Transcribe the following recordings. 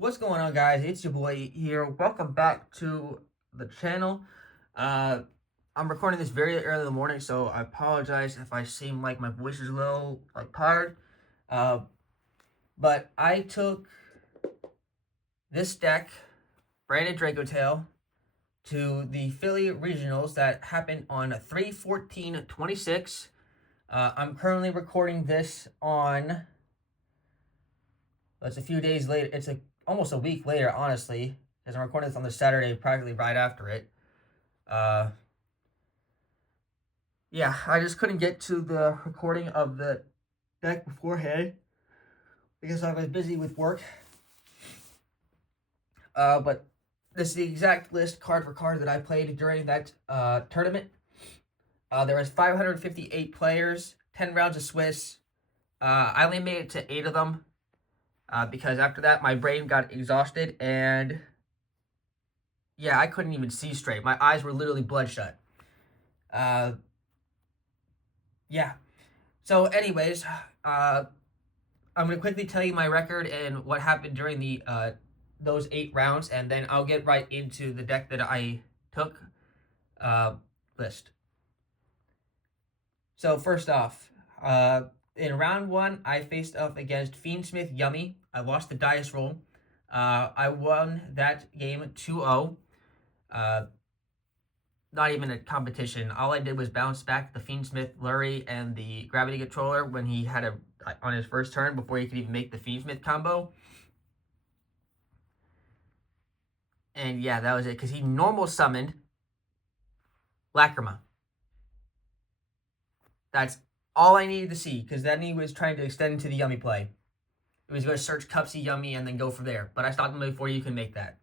What's going on, guys? It's your boy here. Welcome back to the channel. Uh, I'm recording this very early in the morning, so I apologize if I seem like my voice is a little tired. Uh, but I took this deck, branded Dracotail, to the Philly Regionals that happened on 3/14/26. I'm currently recording this on. It's a few days later. It's almost a week later, honestly, as I'm recording this on the Saturday, practically right after it. Uh, yeah, I just couldn't get to the recording of the deck beforehand because I was busy with work. But this is the exact list, card for card, that I played during that tournament. There was 558 players, 10 rounds of Swiss. I only made it to 8 of them because after that my brain got exhausted and yeah, I couldn't even see straight. My eyes were literally bloodshot. Uh, yeah. So, anyways, I'm gonna quickly tell you my record and what happened during the those 8 rounds, and then I'll get right into the deck that I took list. So first off, in round one, I faced up against Fiendsmith Yummy. I lost the dice roll. I won that game 2-0. Not even a competition. All I did was bounce back the Fiendsmith Lurie and the Gravity Controller when he had a on his first turn before he could even make the Fiendsmith combo. And yeah, that was it, because he normal summoned Lacrima. That's all I needed to see, because then he was trying to extend into the Yummy play. He was going to search Cupsy Yummy and then go from there. But I stopped him before you can make that.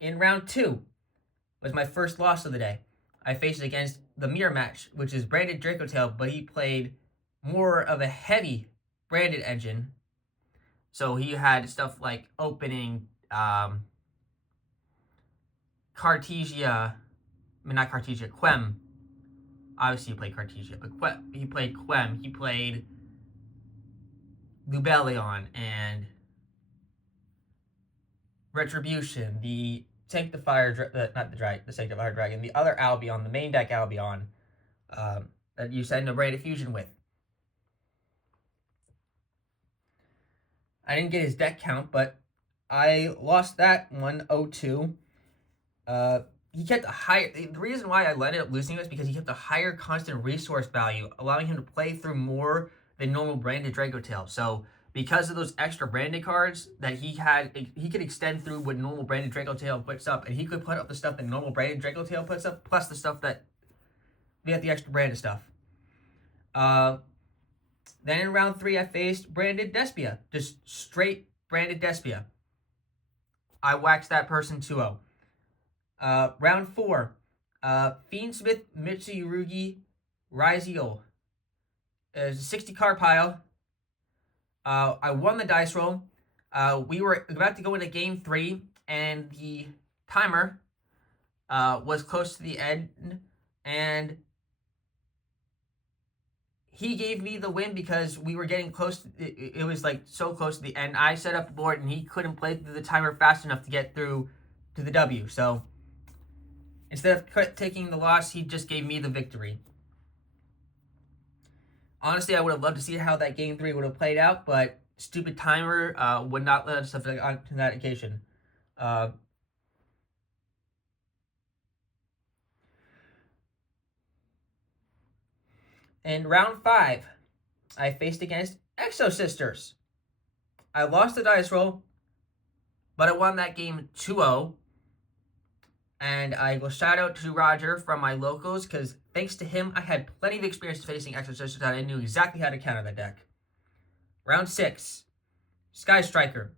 In round two was my first loss of the day. I faced against the mirror match, which is branded Dracotail, but he played more of a heavy branded engine. So he had stuff like opening, Cartesia, I mean not Cartesia, Quem. Obviously he played Cartesia, but he played Quem. He played Lubellion and Retribution, the Sanctifier, not the Sanctifier Dragon, the other Albion, the main deck Albion, that you send a Braided Fusion with. I didn't get his deck count, but I lost that 1-0-2. He kept a higher. The reason why I ended up losing was because he kept a higher constant resource value, allowing him to play through more than normal branded Dracotail. So because of those extra branded cards that he had, he could extend through what normal branded Dracotail puts up, and he could put up the stuff that normal branded Dracotail puts up, plus the stuff that we got the extra branded stuff. Then in round three, I faced branded Despia, just straight branded Despia. I waxed that person 2-0. Round four, Fiendsmith Mitsurugi Raizio. It's a 60 card pile. I won the dice roll. We were about to go into game three, and the timer was close to the end, and he gave me the win because we were getting close. It was like so close to the end. I set up the board, and he couldn't play through the timer fast enough to get through to the W. So instead of taking the loss, he just gave me the victory. Honestly, I would have loved to see how that game three would have played out, but stupid timer would not let us have on to that occasion. In round five, I faced against Exo Sisters. I lost the dice roll, but I won that game 2-0. And I will shout out to Roger from my locals, because thanks to him, I had plenty of experience facing Exo Sisters, and I knew exactly how to counter that deck. Round six, Sky Striker.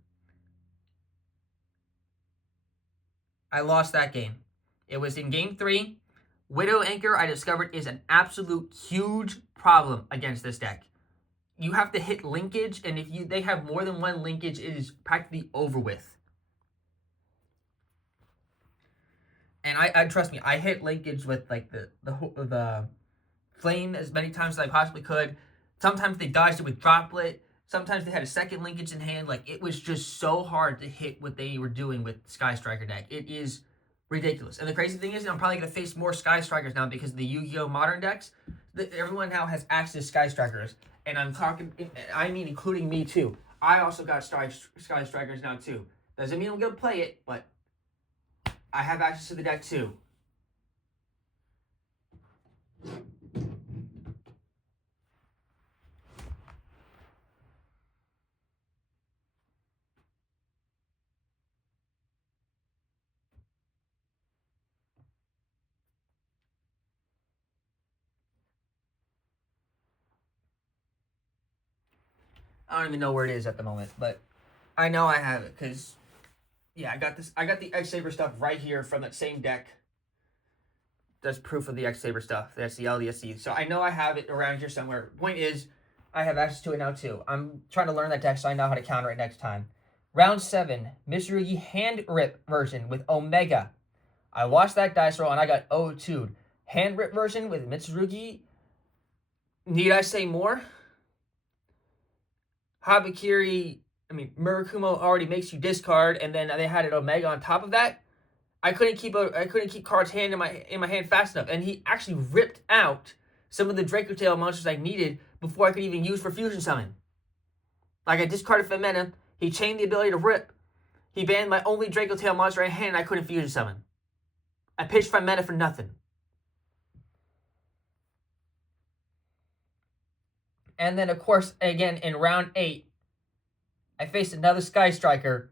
I lost that game. It was in game three. Widow Anchor, I discovered, is an absolute huge problem against this deck. You have to hit linkage, and if they have more than one linkage, it is practically over with. And I trust me, I hit linkage with like the flame as many times as I possibly could. Sometimes they dodged it with droplet. Sometimes they had a second linkage in hand. Like, it was just so hard to hit what they were doing with Sky Striker deck. It is ridiculous. And the crazy thing is, I'm probably going to face more Sky Strikers now because of the Yu-Gi-Oh! Modern decks. Everyone now has access to Sky Strikers. And I mean including me too. I also got Sky Strikers now too. Doesn't mean I'm going to play it, but I have access to the deck too. I don't even know where it is at the moment, but I know I have it because, yeah, I got this. I got the X-Saber stuff right here from that same deck. That's proof of the X-Saber stuff. That's the LDSC. So I know I have it around here somewhere. Point is, I have access to it now too. I'm trying to learn that deck so I know how to counter it next time. Round 7, Mitsurugi Hand Rip version with Omega. I watched that dice roll and I got 0-2'd. Hand Rip version with Mitsurugi. Need I say more? Murakumo already makes you discard, and then they had an Omega on top of that. I couldn't keep Card's hand in my hand fast enough, and he actually ripped out some of the Dracotail monsters I needed before I could even use for Fusion Summon. Like, I discarded 5 mana, he chained the ability to rip, he banned my only Dracotail monster in hand, and I couldn't Fusion Summon. I pitched 5 mana for nothing. And then, of course, again, in round 8, I faced another Sky Striker.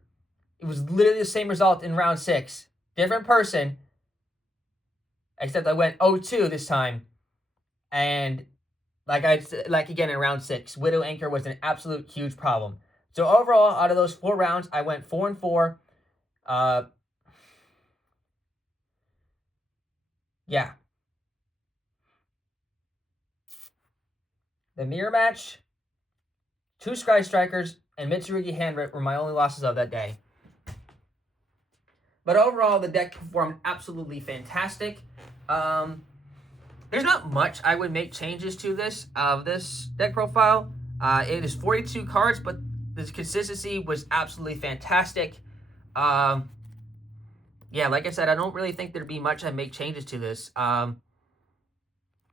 It was literally the same result in round 6. Different person, except I went 0-2 this time. And like again in round 6, Widow Anchor was an absolute huge problem. So overall, out of those 4 rounds, I went 4-4. Yeah. The mirror match, 2 Sky Strikers, and Mitsurugi Hand Rip were my only losses of that day. But overall, the deck performed absolutely fantastic. There's not much I would make changes to this deck profile. It is 42 cards, but the consistency was absolutely fantastic. Yeah, like I said, I don't really think there'd be much I'd make changes to this.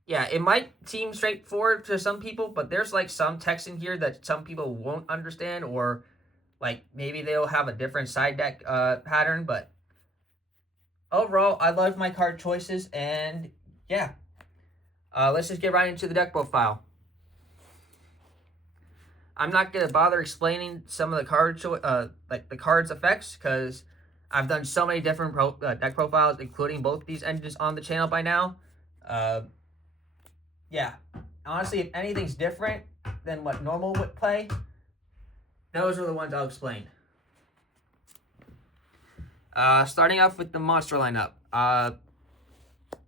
Yeah, it might seem straightforward to some people, but there's like some text in here that some people won't understand, or like maybe they'll have a different side deck pattern. But overall, I love my card choices, and yeah, let's just get right into the deck profile. I'm not gonna bother explaining some of the like the cards effects, because I've done so many different deck profiles, including both these engines on the channel by now. Yeah, honestly, if anything's different than what normal would play, those are the ones I'll explain. Starting off with the monster lineup.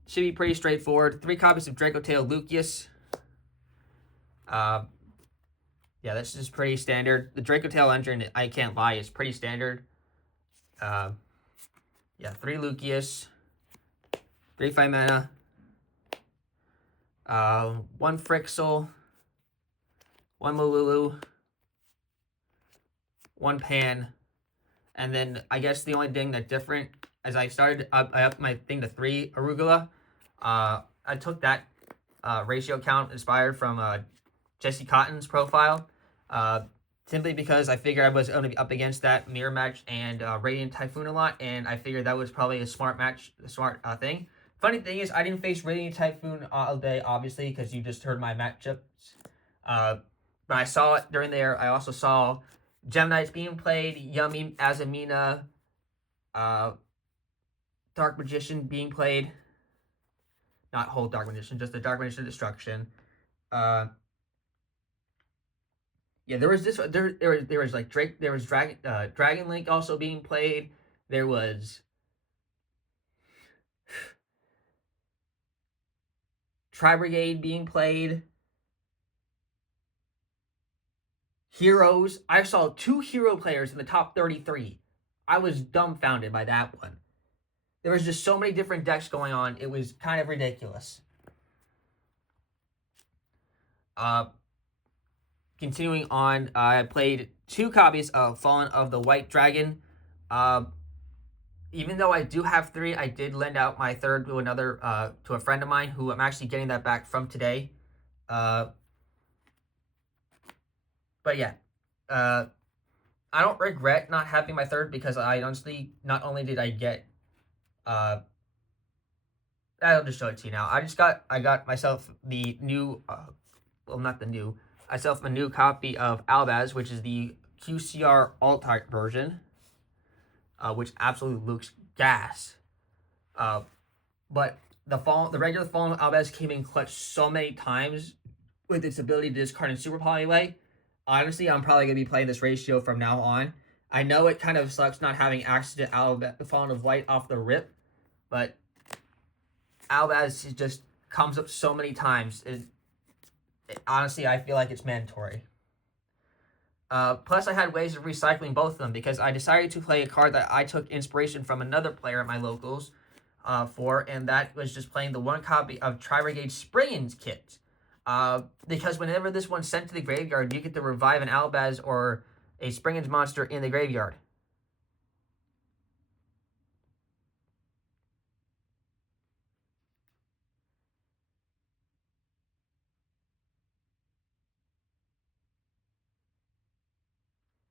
Should be pretty straightforward. 3 copies of Dracotail Lucius. Yeah, this is pretty standard. The Dracotail engine, I can't lie, is pretty standard. Yeah, 3 Lucius. 3 5 mana. 1 Frixel, 1 Malulu, 1 Pan, and then I guess the only thing that's different, as I upped my thing to 3 Arugula. I took that ratio count inspired from Jesse Cotton's profile, simply because I figured I was going to be up against that mirror match and Radiant Typhoon a lot, and I figured that was probably a smart thing. Funny thing is, I didn't face Radiant Typhoon all day, obviously, because you just heard my matchups. But I saw it during there. I also saw Geminites being played, Yumi, Azamina, Dark Magician being played. Not whole Dark Magician, just the Dark Magician Destruction. Yeah, there was Dragon Link also being played. There was Tri-Brigade being played. Heroes. I saw 2 hero players in the top 33. I was dumbfounded by that one. There was just so many different decks going on. It was kind of ridiculous. continuing on, I played 2 copies of Fallen of the White Dragon. Uh, even though I do have 3, I did lend out my third to to a friend of mine who I'm actually getting that back from today. But yeah, I don't regret not having my third because I honestly, not only did I get, I'll just show it to you now. I got myself the new, well, not the new, myself a new copy of Albaz, which is the QCR alt-art version, which absolutely looks gas. But the regular Fallen Albaz came in clutch so many times with its ability to discard in Super Polyway. Honestly, I'm probably going to be playing this ratio from now on. I know it kind of sucks not having access to Fallen of White off the rip, but Albaz just comes up so many times. Honestly, I feel like it's mandatory. Plus, I had ways of recycling both of them because I decided to play a card that I took inspiration from another player at my locals for, and that was just playing the 1 copy of Tri-Brigade Springins kit. Because whenever this one's sent to the graveyard, you get to revive an Albaz or a Springins monster in the graveyard.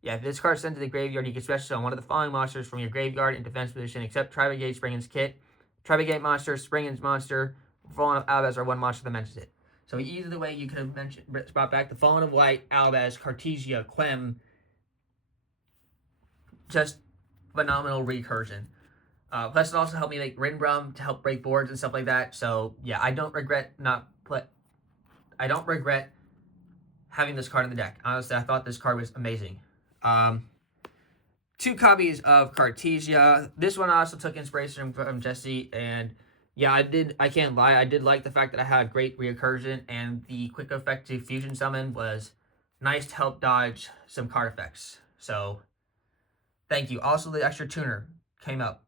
Yeah, if this card is sent to the graveyard, you can special summon one of the following monsters from your graveyard in defense position, except Tri-Brigade Springins kit. Tri-Brigade monster, Springins monster, Fallen of Albaz, or 1 monster that mentions it. So either way, you could have brought back the Fallen of White, Albaz, Cartesia, Quem. Just phenomenal recursion. Plus, it also helped me make Rinbrum to help break boards and stuff like that. So yeah, I don't regret having this card in the deck. Honestly, I thought this card was amazing. 2 copies of Cartesia. This one I also took inspiration from Jesse, and yeah, I can't lie. I did like the fact that I had great recursion, and the quick effect to fusion summon was nice to help dodge some card effects. So thank you. Also, the extra tuner came up.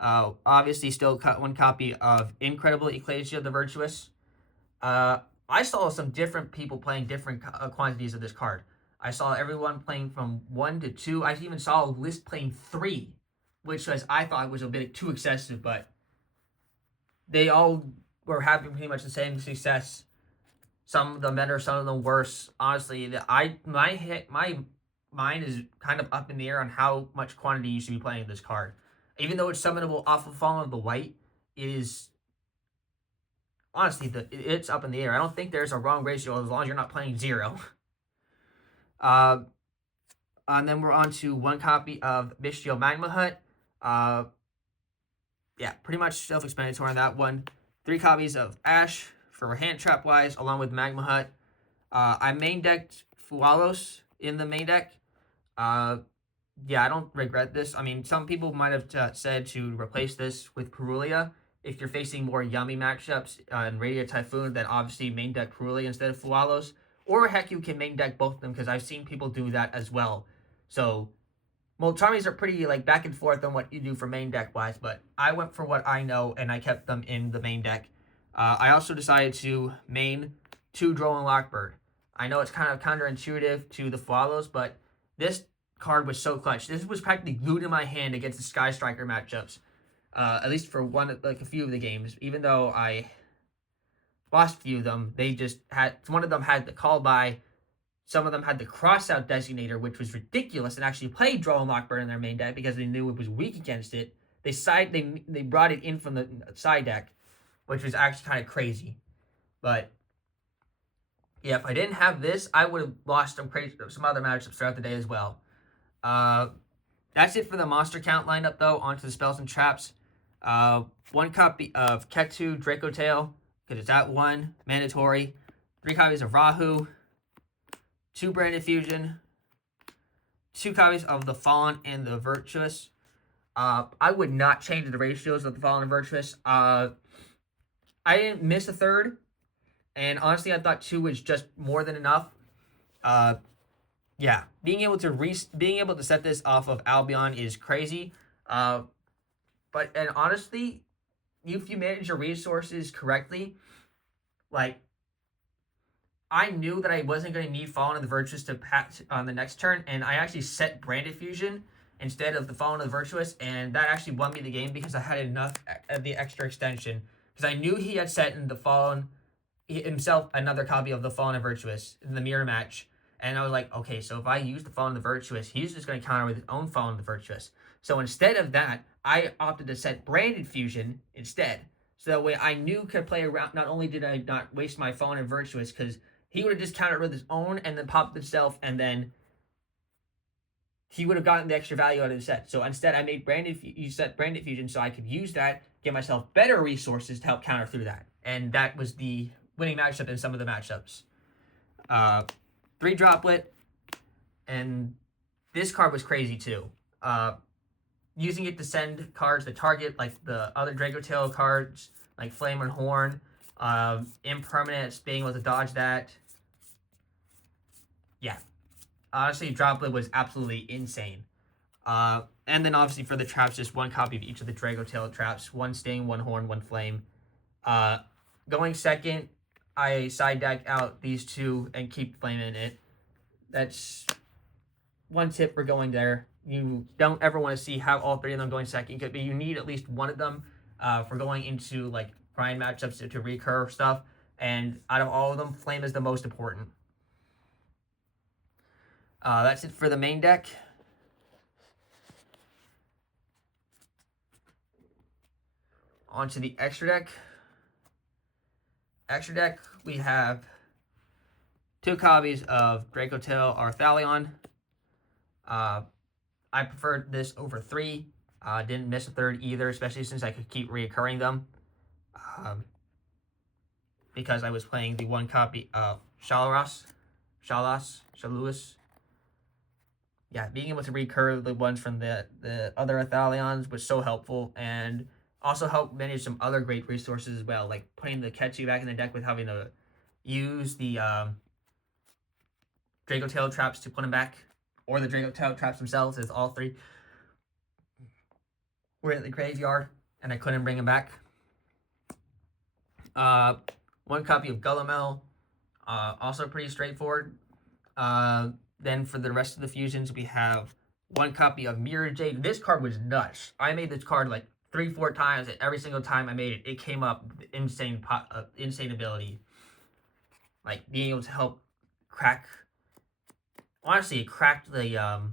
Obviously, still cut 1 copy of Incredible Ecclesia of the Virtuous. I saw some different people playing different quantities of this card. I saw everyone playing from 1 to 2. I even saw a list playing 3, which I thought was a bit too excessive, but they all were having pretty much the same success. Some of them better, some of them worse. Honestly, my mind is kind of up in the air on how much quantity you should be playing this card. Even though it's summonable off of Fallen of the White, it is honestly it's up in the air. I don't think there's a wrong ratio as long as you're not playing 0. And then we're on to 1 copy of Bestial Magma Hut. Yeah, pretty much self-explanatory on that one. 3 copies of Ash for hand trap wise, along with Magma Hut. I main decked Fualos in the main deck. Yeah, I don't regret this. I mean, some people might have said to replace this with Perulia. If you're facing more yummy matchups in Radio Typhoon, then obviously main deck Perulia instead of Fualos. Or heck, you can main deck both of them because I've seen people do that as well. So, Moltamis are pretty back and forth on what you do for main deck wise, but I went for what I know and I kept them in the main deck. I also decided to main 2 Droll and Lockbird. I know it's kind of counterintuitive to the Fualos, but this card was so clutch. This was practically glued in my hand against the Sky Striker matchups. At least for a few of the games. Even though I lost a few of them, they just had, one of them had the call by, some of them had the crossout designator, which was ridiculous, and actually played Droll and Lockbird in their main deck because they knew it was weak against it. They brought it in from the side deck, which was actually kind of crazy. But yeah, if I didn't have this, I would have lost some other matchups throughout the day as well. That's it for the monster count lineup, though. Onto the spells and traps. 1 copy of Ketu Dracotail, because it's at 1, mandatory. 3 copies of Rahu. 2 Branded Fusion. 2 copies of the Fallen and the Virtuous. I would not change the ratios of the Fallen and Virtuous. I didn't miss a third, and honestly, I thought 2 was just more than enough. Yeah, being able to set this off of Albion is crazy. And honestly, if you manage your resources correctly, I knew that I wasn't going to need Fallen of the Virtuous to pass on the next turn, and I actually set Branded Fusion instead of the Fallen of the Virtuous, and that actually won me the game because I had enough of the extra extension. Because I knew he had set in the Fallen himself another copy of the Fallen of Virtuous in the mirror match, and I was like, okay, so if I use the Fallen of the Virtuous, he's just going to counter with his own Fallen of the Virtuous. So instead of that, I opted to set Branded Fusion instead. So that way I knew could play around. Not only did I not waste my Fallen of Virtuous, because he would have just countered with his own and then popped himself, and then he would have gotten the extra value out of the set. So instead, I made set Branded Fusion so I could use that, get myself better resources to help counter through that. And that was the winning matchup in some of the matchups. 3 Droplet, and this card was crazy too. Using it to send cards to target, like the other Dracotail cards, like Flame and Horn, Impermanence, being able to dodge that. Yeah. Honestly, Droplet was absolutely insane. And then obviously for the traps, just 1 copy of each of the Dracotail traps. 1 Sting, 1 Horn, 1 Flame. Going second, I side deck out these 2 and keep Flame in it. That's one tip for going there. You don't ever want to see how all 3 of them going second, but you need at least 1 of them for going into like grind matchups to recur stuff. And out of all of them, Flame is the most important. That's it for the main deck. On to the extra deck. Extra deck, we have 2 copies of Dracotail Arthalion. I preferred this over 3. Didn't miss a 3rd either, especially since I could keep reoccurring them. Because I was playing the 1 copy of Shaluas. Yeah, being able to recur the ones from the other Athalions was so helpful, and also helped manage some other great resources as well, like putting the Ketchy back in the deck with having to use the Dracotail traps to put them back, or the Dracotail traps themselves, as all 3 were in the graveyard, and I couldn't bring them back. 1 copy of Gullamel, also pretty straightforward. Then for the rest of the fusions, we have 1 copy of Mirror Jade. This card was nuts. I made this card like 3-4 times, and every single time I made it, it came up with insane ability. Like being able to help crack. Honestly, it cracked the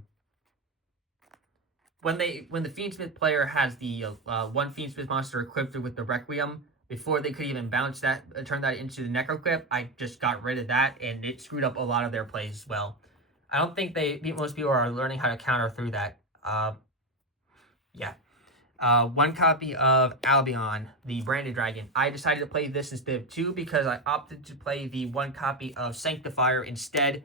when the Fiendsmith player has the 1 Fiendsmith monster equipped with the Requiem, before they could even bounce that, turn that into the Necroquip, I just got rid of that, and it screwed up a lot of their plays as well. I don't think most people are learning how to counter through that. Yeah. 1 copy of Albion, the Branded Dragon. I decided to play this instead of 2 because I opted to play the 1 copy of Sanctifier instead.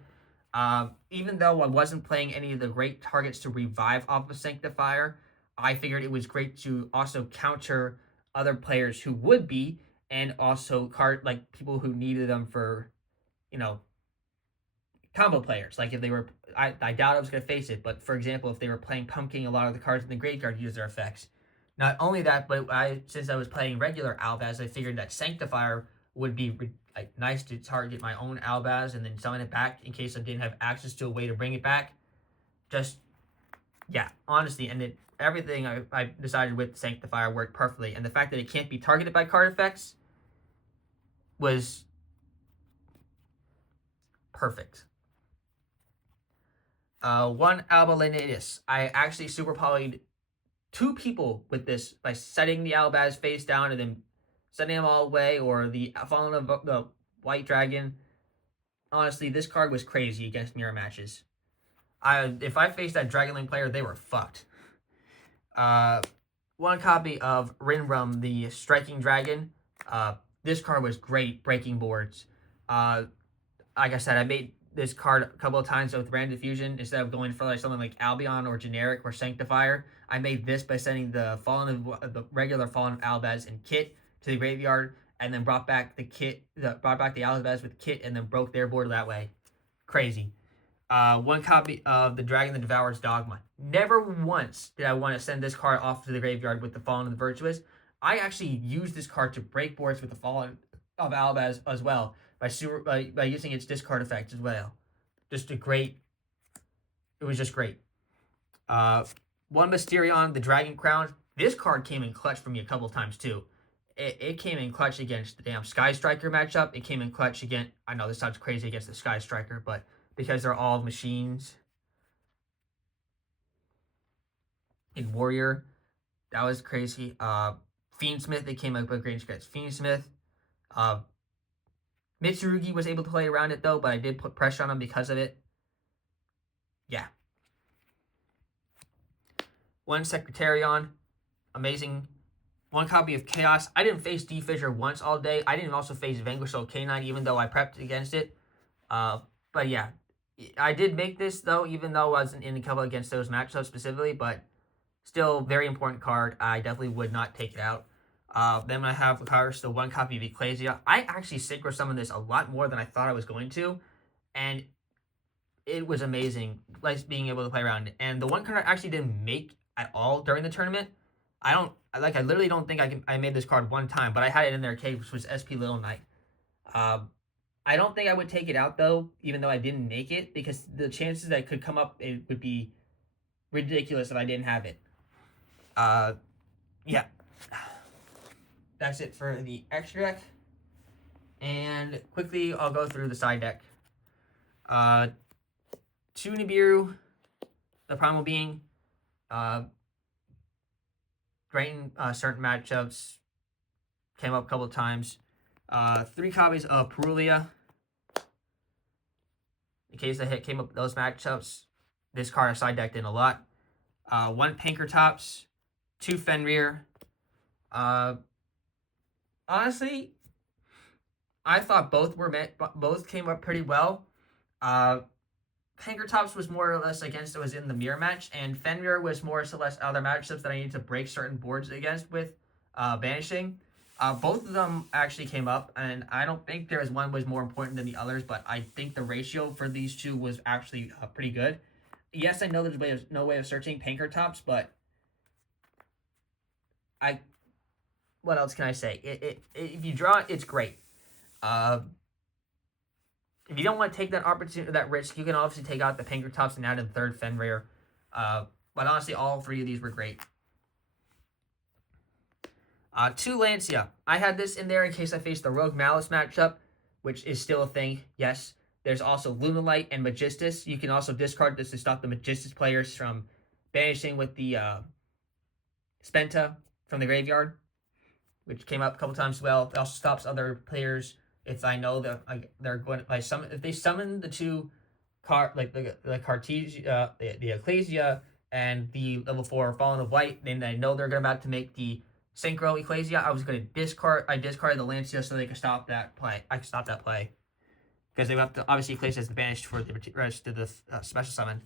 Even though I wasn't playing any of the great targets to revive off of Sanctifier, I figured it was great to also counter other players who would be, and also like people who needed them for, combo players. Like if they were, I doubt I was going to face it, but for example, if they were playing Pumpkin, a lot of the cards in the graveyard use their effects. Not only that, but since I was playing regular Albaz, I figured that Sanctifier would be nice to target my own Albaz and then summon it back in case I didn't have access to a way to bring it back. Just, yeah, honestly, and everything I decided with Sanctifier worked perfectly, and the fact that it can't be targeted by card effects was perfect. 1 Alba Lenatus. I actually super polyed 2 people with this by setting the Albaz face down and then setting them all away, or the Fallen of the White Dragon. Honestly, this card was crazy against mirror matches. If I faced that Dragonlink player, they were fucked. 1 copy of Rinrum, the Striking Dragon. This card was great breaking boards. Like I said, I made this card a couple of times with Random Diffusion instead of going for like something like Albion or Generic or Sanctifier. I made this by sending the regular Fallen of Albaz and Kit to the graveyard, and then brought back the Albaz with Kit, and then broke their board that way. Crazy. 1 copy of the Dragon that Devours Dogma. Never once did I want to send this card off to the graveyard with the Fallen of the Virtuous. I actually used this card to break boards with the Fallen of Albaz as well. by using its discard effect as well. Just a great. It was just great. One Mysterion, the Dragon Crown. This card came in clutch for me a couple times too. It came in clutch against the damn Sky Striker matchup. It came in clutch again. I know this sounds crazy against the Sky Striker, but because they're all machines. In Warrior, that was crazy. Fiendsmith, they came up with great against Fiendsmith. Mitsurugi was able to play around it though, but I did put pressure on him because of it. Yeah. One Secretarion, amazing. One copy of Chaos. I didn't face D-Fissure once all day. I didn't also face Vanquisho K9, even though I prepped against it. But yeah, I did make this, though, even though I wasn't in the cover against those matchups specifically. But still, very important card. I definitely would not take it out. Then I have, of course, the one copy of Ecclesia. I actually synchro summoned this a lot more than I thought I was going to. And it was amazing, like being able to play around it. And the one card I actually didn't make at all during the tournament, I literally don't think I made this card one time, but I had it in there, which was SP Little Knight. I don't think I would take it out though, even though I didn't make it, because the chances that it could come up, it would be ridiculous if I didn't have it. Yeah. That's it for the extra deck. And quickly, I'll go through the side deck. 2 Nibiru, the Primal Being, great in certain matchups, came up a couple of times. 3 copies of Perulia, in case the hit came up with those matchups. This card I side decked in a lot. 1 Pankratops, 2 Fenrir. Honestly, I thought both came up pretty well. Pankratops was more or less against it was in the mirror match, and Fenrir was more or less other matchups that I needed to break certain boards against with banishing. Both of them actually came up, and I don't think there was one was more important than the others, but I think the ratio for these two was actually pretty good. Yes, I know there's no way of searching Pankratops, but what else can I say? If you draw it, it's great. If you don't want to take that opportunity, that risk, you can obviously take out the Pankratops and add a 3rd Fenrir. But honestly, all 3 of these were great. 2 Lancia. I had this in there in case I faced the Rogue Malice matchup, which is still a thing. Yes. There's also Lunalight and Magistus. You can also discard this to stop the Magistus players from banishing with the Spenta from the graveyard, which came up a couple times as well. It also stops other players if I know that they're going to if they summon the 2 the Cartesia, the Ecclesia and the level 4 Fallen of White, then I know they're about to make the Synchro Ecclesia. I was going to discard the Lancia so they could stop that play. I could stop that play because they would have to obviously Ecclesia is banished for the rest of the special summon.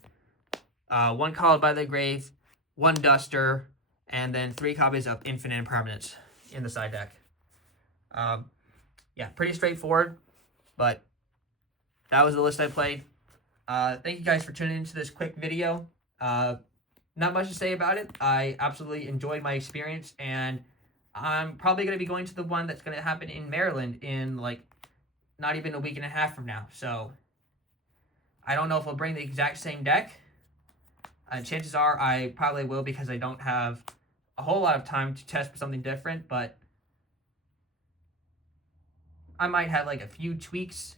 1 Called by the Grave, 1 Duster, and then 3 copies of Infinite Impermanence in the side deck. Yeah, pretty straightforward, but that was the list I played. Thank you guys for tuning into this quick video. Not much to say about it. I absolutely enjoyed my experience, and I'm probably going to be going to the one that's going to happen in Maryland in, not even a week and a half from now. So, I don't know if I'll bring the exact same deck. Chances are I probably will because I don't have a whole lot of time to test for something different, but I might have a few tweaks,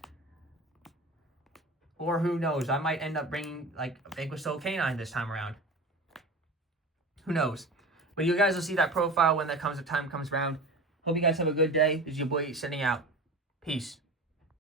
or who knows, I might end up bringing Vanquisho K9 this time around. Who knows? But you guys will see that profile when time comes around. Hope you guys have a good day. This is your boy sending out. Peace.